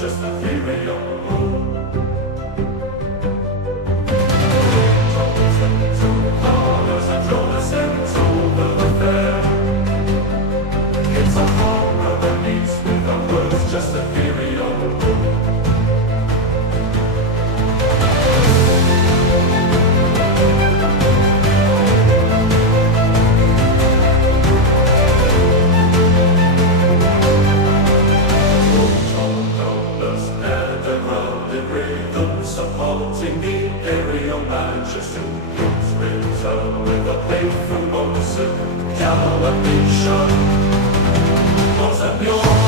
just ethereal. It's a horror that meets with the words just ethereal. Supporting the aerial majesty, it's written with a painful motion, galloping shot. Was it your